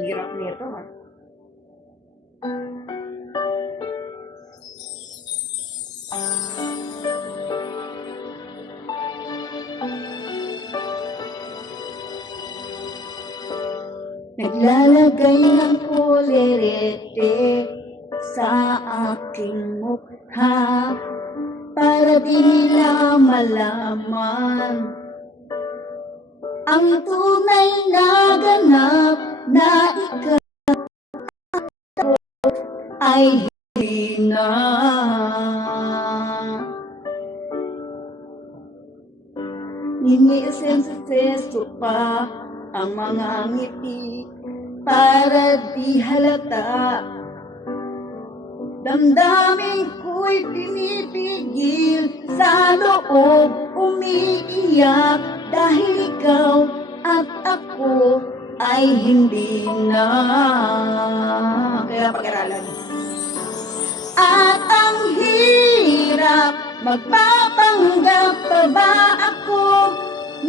Hirap nito, ha? Naglalagay ng kolerete sa aking mukha para di nila malaman ang tunay na ganap na ikaw ay hindi na. Inisenseso pa ang mga ngiti para di halata. Damdamin ko'y pinipigil sa loob, umiiyak dahil ikaw at ako ay hindi na. Kaya pag-aralan. At ang hirap, magpapanggap pa ba ako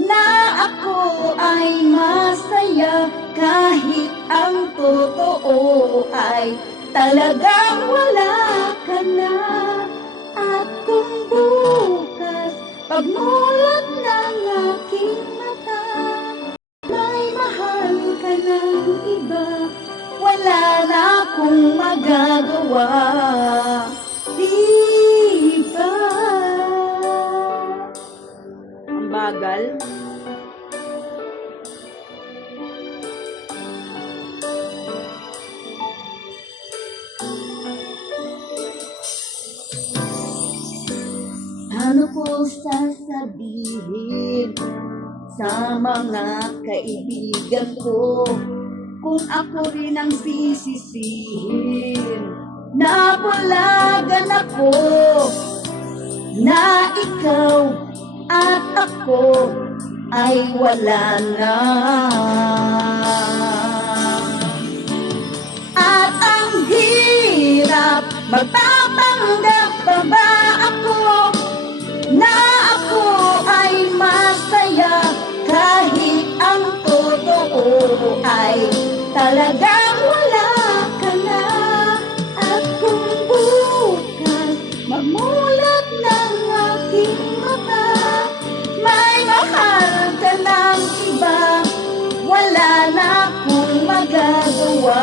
na ako ay masaya kahit ang totoo ay talagang wala ka na. At kung bukas pagmulat ng aking mata may mahal ka ng iba, wala na akong magagawa. Diba? Ang bagal. Ano ko sasabihin sa mga kaibigan ko kung ako rin ang sisisihin? Napulagan ako na ikaw at ako ay wala na. At ang hirap, magpapanggap pa ba ako na ako ay masaya kahit ang totoo ay talagang wala ka na. At kung bukas mamulat ng aking mata may mahal ka ng iba, wala na akong magagawa.